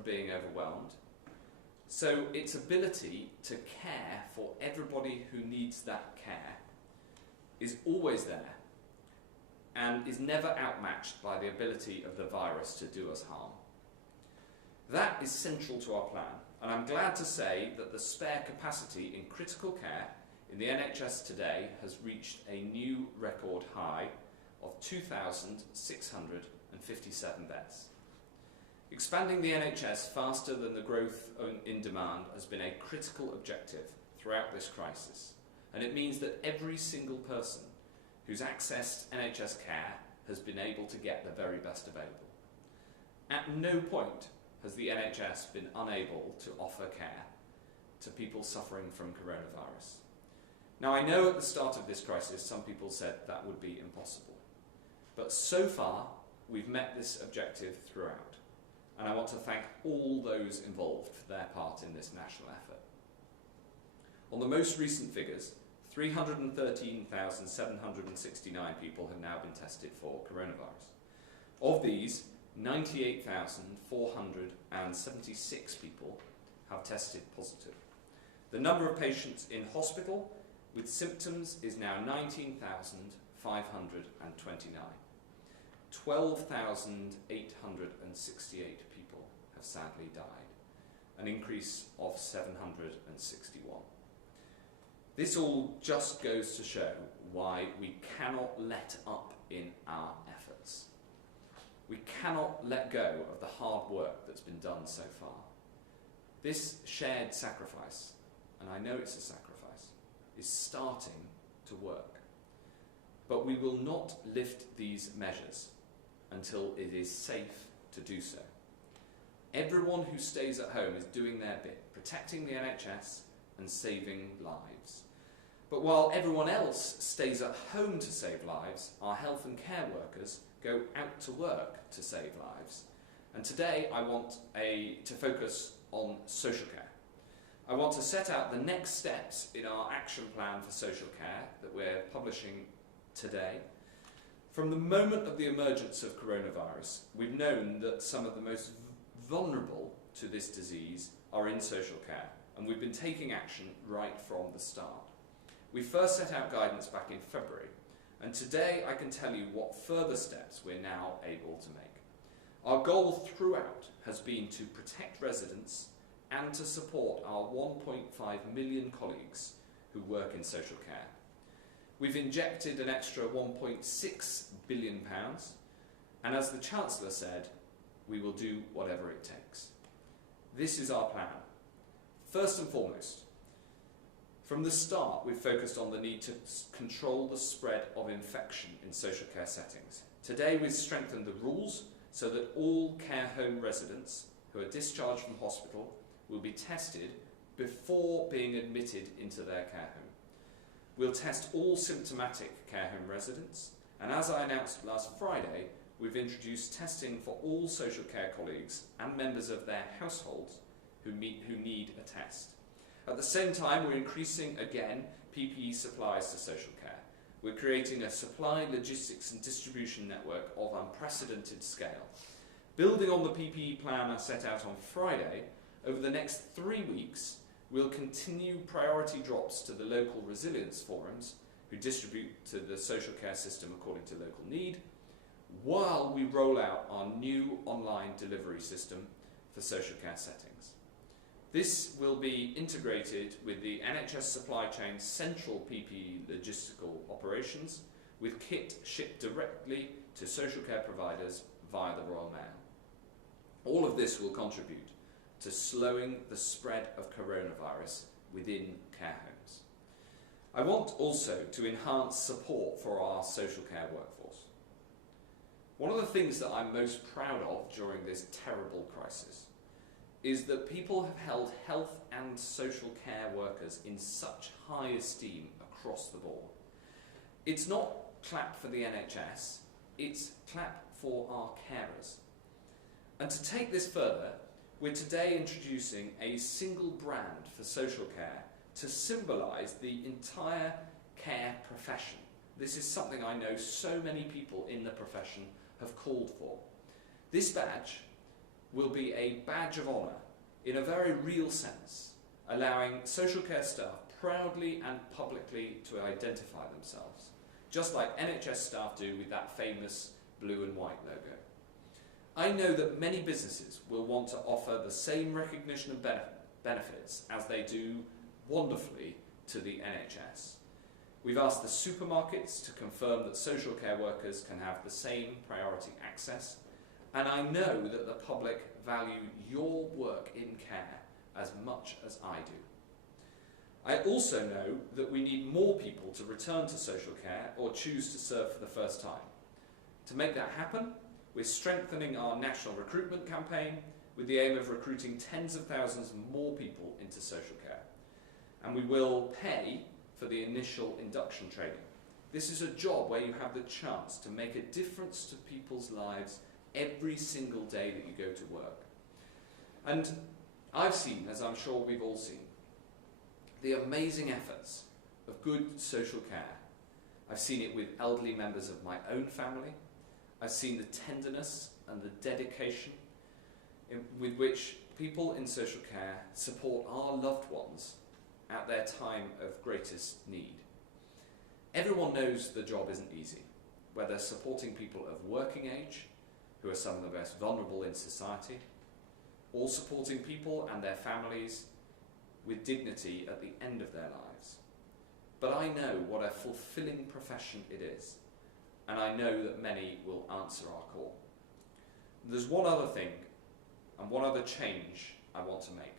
from being overwhelmed. So its ability to care for everybody who needs that care is always there and is never outmatched by the ability of the virus to do us harm. That is central to our plan, and I'm glad to say that the spare capacity in critical care in the NHS today has reached a new record high of 2,657 beds. Expanding the NHS faster than the growth in demand has been a critical objective throughout this crisis, and it means that every single person who's accessed NHS care has been able to get the very best available. At no point has the NHS been unable to offer care to people suffering from coronavirus. Now, I know at the start of this crisis some people said that would be impossible, but so far we've met this objective throughout, and I want to thank all those involved for their part in this national effort. On the most recent figures, 313,769 people have now been tested for coronavirus. Of these, 98,476 people have tested positive. The number of patients in hospital with symptoms is now 19,529. 12,868 people have sadly died, an increase of 761. This all just goes to show why we cannot let up in our efforts. We cannot let go of the hard work that's been done so far. This shared sacrifice, and I know it's a sacrifice, is starting to work. But we will not lift these measures until it is safe to do so. Everyone who stays at home is doing their bit, protecting the NHS and saving lives. But while everyone else stays at home to save lives, our health and care workers go out to work to save lives. And today I want to focus on social care. I want to set out the next steps in our action plan for social care that we're publishing today. From the moment of the emergence of coronavirus, we've known that some of the most vulnerable to this disease are in social care, and we've been taking action right from the start. We first set out guidance back in February, and today I can tell you what further steps we're now able to make. Our goal throughout has been to protect residents and to support our 1.5 million colleagues who work in social care. We've injected an extra £1.6 billion, and as the Chancellor said, we will do whatever it takes. This is our plan. First and foremost, from the start, we've focused on the need to control the spread of infection in social care settings. Today, we've strengthened the rules so that all care home residents who are discharged from hospital will be tested before being admitted into their care home. We'll test all symptomatic care home residents, and as I announced last Friday, we've introduced testing for all social care colleagues and members of their households who need a test. At the same time, we're increasing again PPE supplies to social care. We're creating a supply, logistics and distribution network of unprecedented scale. Building on the PPE plan I set out on Friday, over the next 3 weeks, we'll continue priority drops to the local resilience forums who distribute to the social care system according to local need, while we roll out our new online delivery system for social care settings. This will be integrated with the NHS supply chain's central PPE logistical operations, with kit shipped directly to social care providers via the Royal Mail. All of this will contribute to slowing the spread of coronavirus within care homes. I want also to enhance support for our social care workforce. One of the things that I'm most proud of during this terrible crisis is that people have held health and social care workers in such high esteem across the board. It's not clap for the NHS, it's clap for our carers. And to take this further, we're today introducing a single brand for social care to symbolise the entire care profession. This is something I know so many people in the profession have called for. This badge will be a badge of honour in a very real sense, allowing social care staff proudly and publicly to identify themselves, just like NHS staff do with that famous blue and white logo. I know that many businesses will want to offer the same recognition and benefits as they do wonderfully to the NHS. We've asked the supermarkets to confirm that social care workers can have the same priority access, and I know that the public value your work in care as much as I do. I also know that we need more people to return to social care or choose to serve for the first time. To make that happen, we're strengthening our national recruitment campaign with the aim of recruiting tens of thousands more people into social care. And we will pay for the initial induction training. This is a job where you have the chance to make a difference to people's lives every single day that you go to work. And I've seen, as I'm sure we've all seen, the amazing efforts of good social care. I've seen it with elderly members of my own family. I've seen the tenderness and the dedication with which people in social care support our loved ones at their time of greatest need. Everyone knows the job isn't easy, whether supporting people of working age, who are some of the most vulnerable in society, or supporting people and their families with dignity at the end of their lives. But I know what a fulfilling profession it is, and I know that many will answer our call. There's one other thing and one other change I want to make,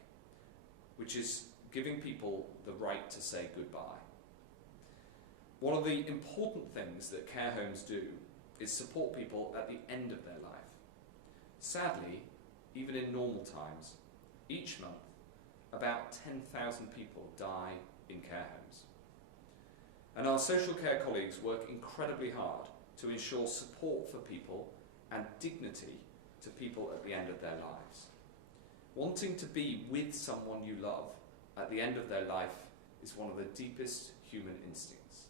which is giving people the right to say goodbye. One of the important things that care homes do is support people at the end of their life. Sadly, even in normal times, each month about 10,000 people die in care homes. And our social care colleagues work incredibly hard to ensure support for people and dignity to people at the end of their lives. Wanting to be with someone you love at the end of their life is one of the deepest human instincts,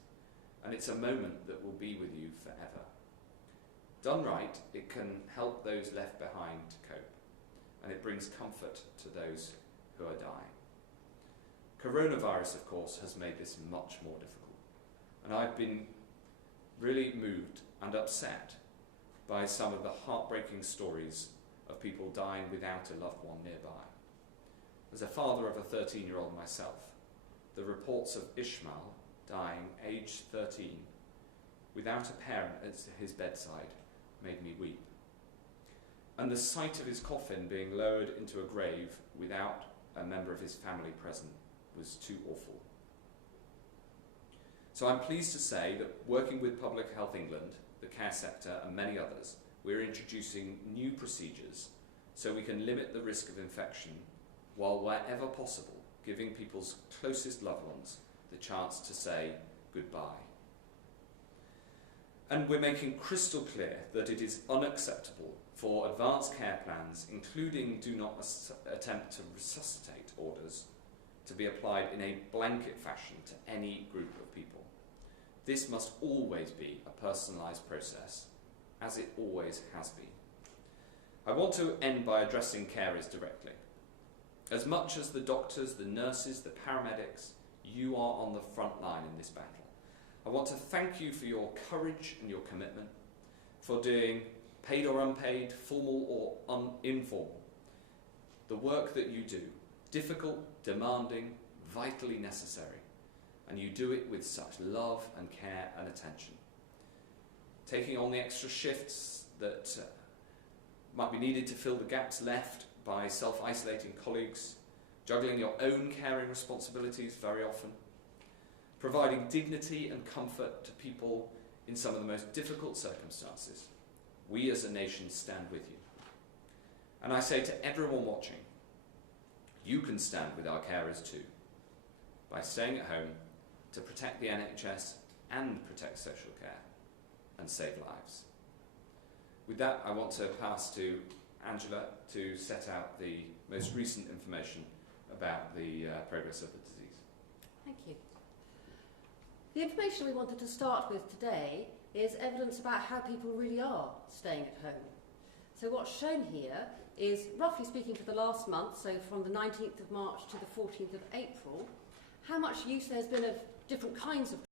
and it's a moment that will be with you forever. Done right, it can help those left behind to cope, and it brings comfort to those who are dying. Coronavirus, of course, has made this much more difficult, and I've been really moved and upset by some of the heartbreaking stories of people dying without a loved one nearby. As a father of a 13-year-old myself, the reports of Ishmael dying aged 13 without a parent at his bedside made me weep. And the sight of his coffin being lowered into a grave without a member of his family present was too awful. So I'm pleased to say that working with Public Health England, the care sector and many others, we're introducing new procedures so we can limit the risk of infection while wherever possible giving people's closest loved ones the chance to say goodbye. And we're making crystal clear that it is unacceptable for advanced care plans, including do not attempt to resuscitate orders, to be applied in a blanket fashion to any group of people. This must always be a personalised process, as it always has been. I want to end by addressing carers directly. As much as the doctors, the nurses, the paramedics, you are on the front line in this battle. I want to thank you for your courage and your commitment, for doing paid or unpaid, formal or informal. The work that you do, difficult, demanding, vitally necessary, and you do it with such love and care and attention. Taking on the extra shifts that might be needed to fill the gaps left by self-isolating colleagues, juggling your own caring responsibilities very often, providing dignity and comfort to people in some of the most difficult circumstances. We as a nation stand with you. And I say to everyone watching, you can stand with our carers too, by staying at home to protect the NHS and protect social care and save lives. With that, I want to pass to Angela to set out the most recent information about the progress of the disease. Thank you. The information we wanted to start with today is evidence about how people really are staying at home. So what's shown here is, roughly speaking, for the last month, so from the 19th of March to the 14th of April, how much use there has been of different kinds of